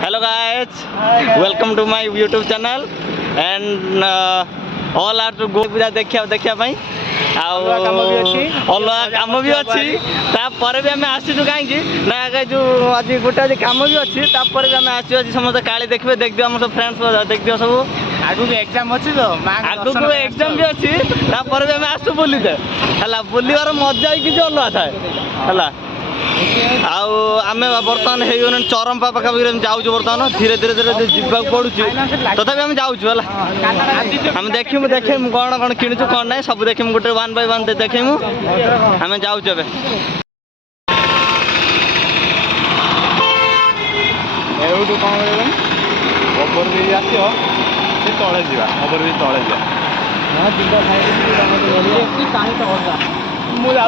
Hello guys, welcome to my YouTube channel and all are to go पूजा देखिया भाई अलग काम भी अच्छी तापर भी आम आसीचु कहीं ना जो आज गोटे आज कम भी अच्छी तापर भी आम आसू आज समस्त काली देखिए देख दियो सब फ्रेंड्स देख दियो सब आगु एग्जाम अच्छी तो आगु एग्जाम भी अच्छी तापर भी आम आसू बुलीते है बुलवार मजा ही किसी अलग था है आम बर्तमान हो चरम पाखापाखि जाऊँ बर्तमान धीरे धीरे धीरे जीवा पड़ू तथापि आम जाऊँ आम देखू देखे कौन कौन किणुचु कौन ना सब देखी गोटे वन बाय वन देखेमु आम जाऊँ एवं कौन ओवर ब्रिज आस तले जा ओवर ब्रिज तले जा मुझे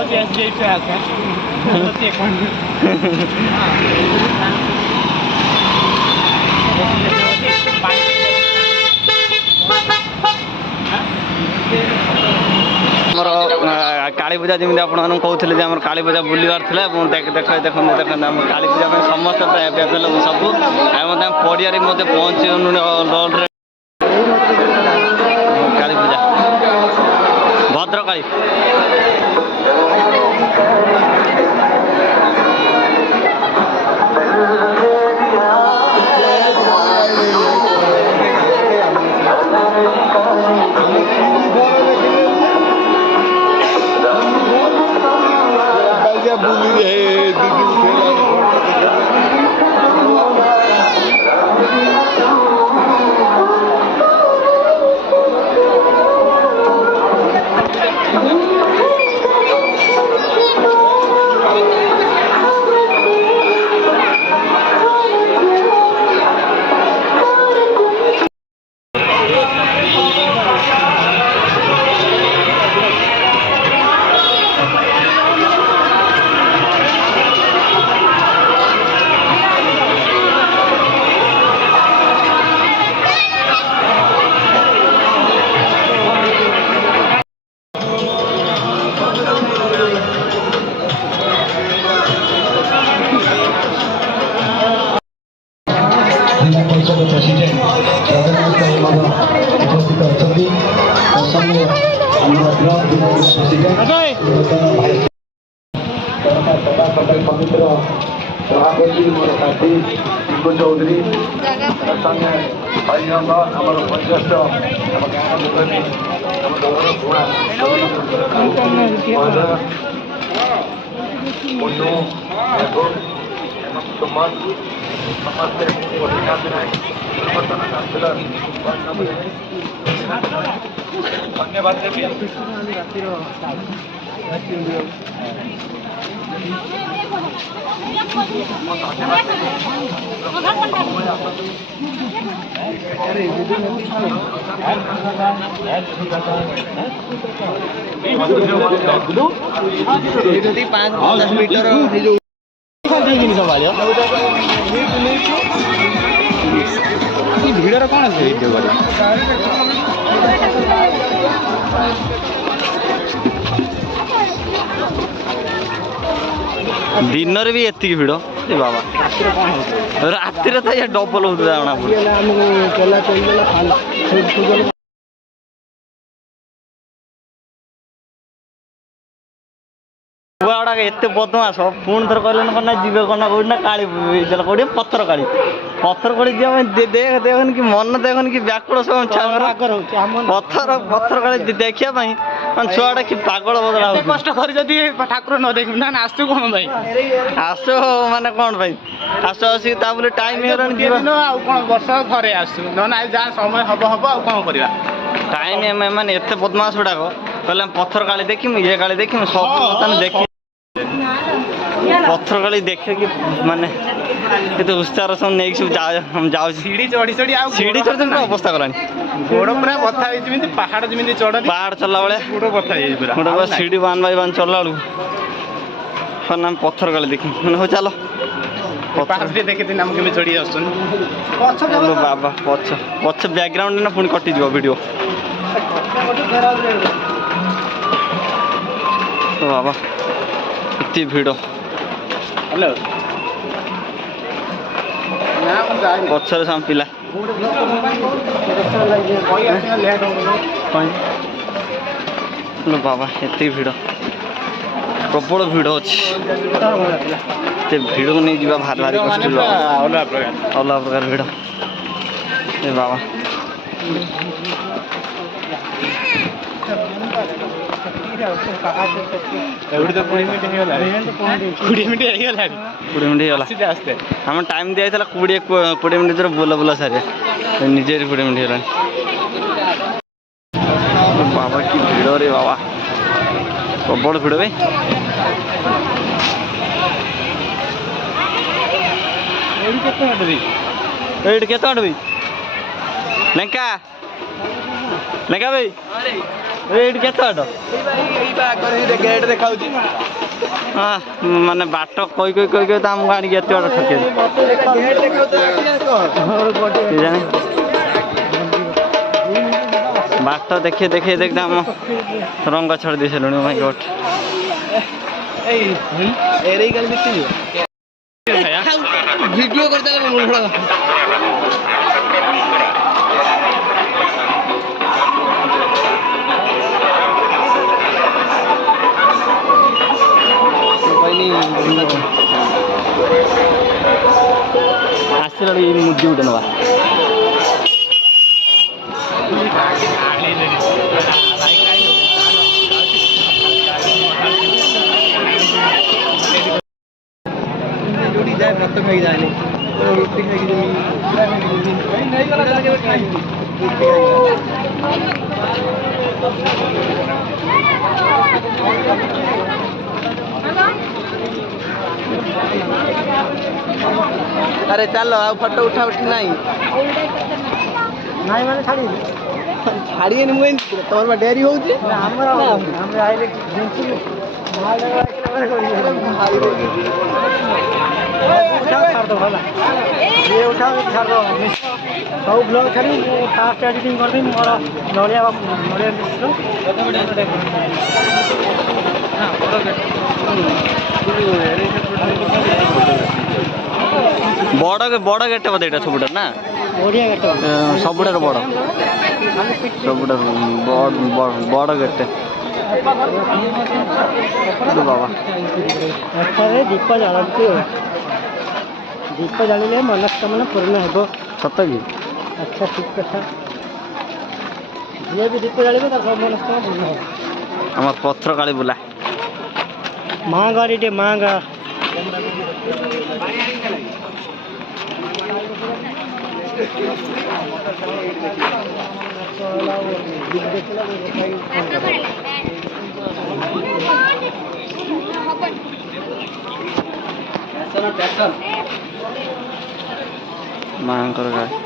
काली पूजा जमी आप कहते आम काली पूजा बुलवार थे देख देखते काली पूजा समस्त एभेलेबल सब पड़िया पहुँचे काली पूजा भद्रकाली चौधरी धन्यवाद भिड़र कौन दिन भी एति भिड़ बाबा राति तो डबल हो जाना गुड़ा एत बदमाश पुणी थर कहना जीवे कौन कौन काली कौटे पत्थर काली देख देखन कि मन देखन कि व्याकुल सब पत्थर पत्थर काली देखापी छुआटा कि पागल बदला कष्ट कर ठाकुर न देख ना आसु कौन भाई आस माने कौन भाई आस आसिक टाइम कौन वर्ष थे आसु ना जहाँ समय हम हम आ कौन कर टाइम माने एत बदमाश गुड़ाक कहले पत्थर काली देखी ये काली देखी सब बर्तमान देखी पत्थर काली देखे कि माने तो उत्साह सब नहीं सब जाऊ सीढ़ी चढ़ी चढ़ी सीढ़ी चढ़ी अवस्था गलानी गोड़ पूरा बथा पहाड़ जमी चढ़ पहाड़ चलला बेले गोड़ बथा गोड़ सीढ़ी वन बाय वन चलला बेलू आम पत्थर काली देखी मैंने हो चलो देखी आम के चढ़ी आस बाबा पछ पछ बैकग्राउंड ना पुणी कटिज वीडियो बाबा इतनी भिड़ हेलो ପଛରେ ସାମ ପିଲା ଲୋ ବାବା ଏତେ ଭିଡ଼ ପ୍ରବଳ ଭିଡ଼ ଅଛି ଏତେ ଭିଡ଼କୁ ନେଇ ଯିବା ଭାରି ଭାରି କଷ୍ଟ ଅଲଗା ପ୍ରକାର ଭିଡ଼ ଏ ବାବା କୋଡ଼ିଏ ମିନିଟ୍ ହେଇଗଲା ଆମ ଟାଇମ୍ ଦିଆଯାଇଥିଲା 20 ମିନିଟ୍ ଭିତରେ ବୁଲା ସାରିଆ ନିଜେ 20 ମିନିଟ୍ ହେଲାଣି ବାବା କି ଭିଡ଼ ରେ ବାବା ପ୍ରବଳ ଭିଡ଼ ଭାଇ ଏଇଠି କେତେ ବାଟ ଭାଇ ଲେଙ୍କା ଭାଇ ଏଇଠି କେତେ ବାଟ ଗେଟ୍ ଦେଖାଉଛି ହଁ ମାନେ ବାଟ କହି ତ ଆମକୁ ଆଣିକି ଏତେ ବାଟ ଠକେଇ ଜାଣି ବାଟ ଦେଖେଇ ଆମ ରଙ୍ଗ ଛାଡ଼ି ଦେଇ ସାରିଲୁଣି ଭାଇ ଗଟ୍ ଭିଡ଼ିଓ କରିଦେଲେ ଆସିଲା ଏଇ ମୁଦି ଗୋଟେ ନେବା अरे चलो आ फोटो उठा नहीं माने छाड़िए मुझे तुम डेरी हो सब ब्लॉग छाड़ी फास्ट एडिटिंग कर दी मोर नड़िया ବଡ଼ ଗେଟ୍ ବୋଧେ ଏଇଟା ସବୁଠାରୁ ନା ସବୁଠାରୁ ବଡ଼ ବଡ଼ ଗେଟ୍ ବାବା दीप जालती दीप जाले मनस्कामना पूर्ण हे सत कि अच्छा ठीक कथा जी भी दीप जाले सब मनस्कामना पूर्ण हे आम पथर काली बुला माँ गाड़ी टे माँ गा ମାଙ୍କର ଗାଡ଼ି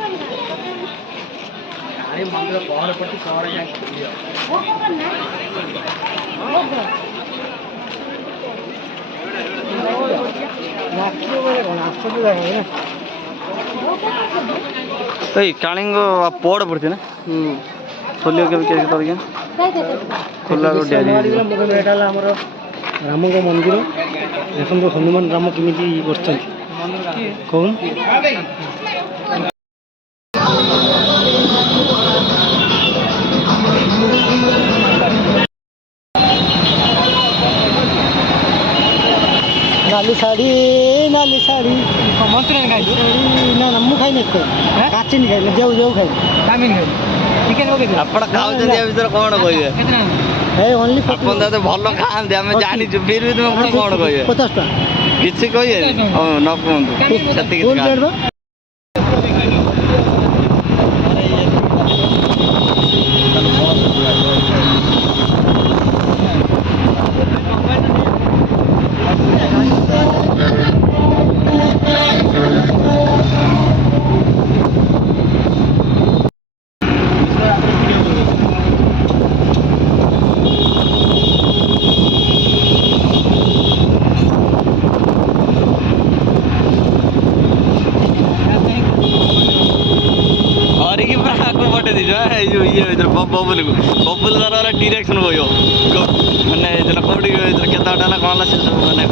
ମନ୍ଦିର ବହର ପଟି ସହର ଯାଏ ଏଇ କାଳିଙ୍ଗ ପୋଡ଼ ପଡ଼ିଛି ନା ଖୋଲିବ କେବେ କରିକି ଖୋଲା ଏଇଟା ହେଲା ଆମର ରାମଙ୍କ ମନ୍ଦିର ଦେଖନ୍ତୁ ହନୁମାନ ରାମ କେମିତି ବସିଛନ୍ତି କହୁନ नाली साड़ी मंत्र खाई ना ना मुझे खाई काचिन खाई जो खाई चिकेन ଆପଣ ଖାଉଛନ୍ତି ଆ ଭିତରେ କ'ଣ କହିବେ ଆପଣ ତ ଭଲ ଖାଆନ୍ତି ଆମେ ଜାଣିଛୁ ଫିର ବି ତୁମେ ଆପଣ କ'ଣ କହିବେ 50 ଟଙ୍କା କିଛି କହିବେନି ହଉ ନ କୁହନ୍ତୁ ସେତିକି बबुल तार डिरेक्शन कह मैंने कौटी केत कौन से सब मैंने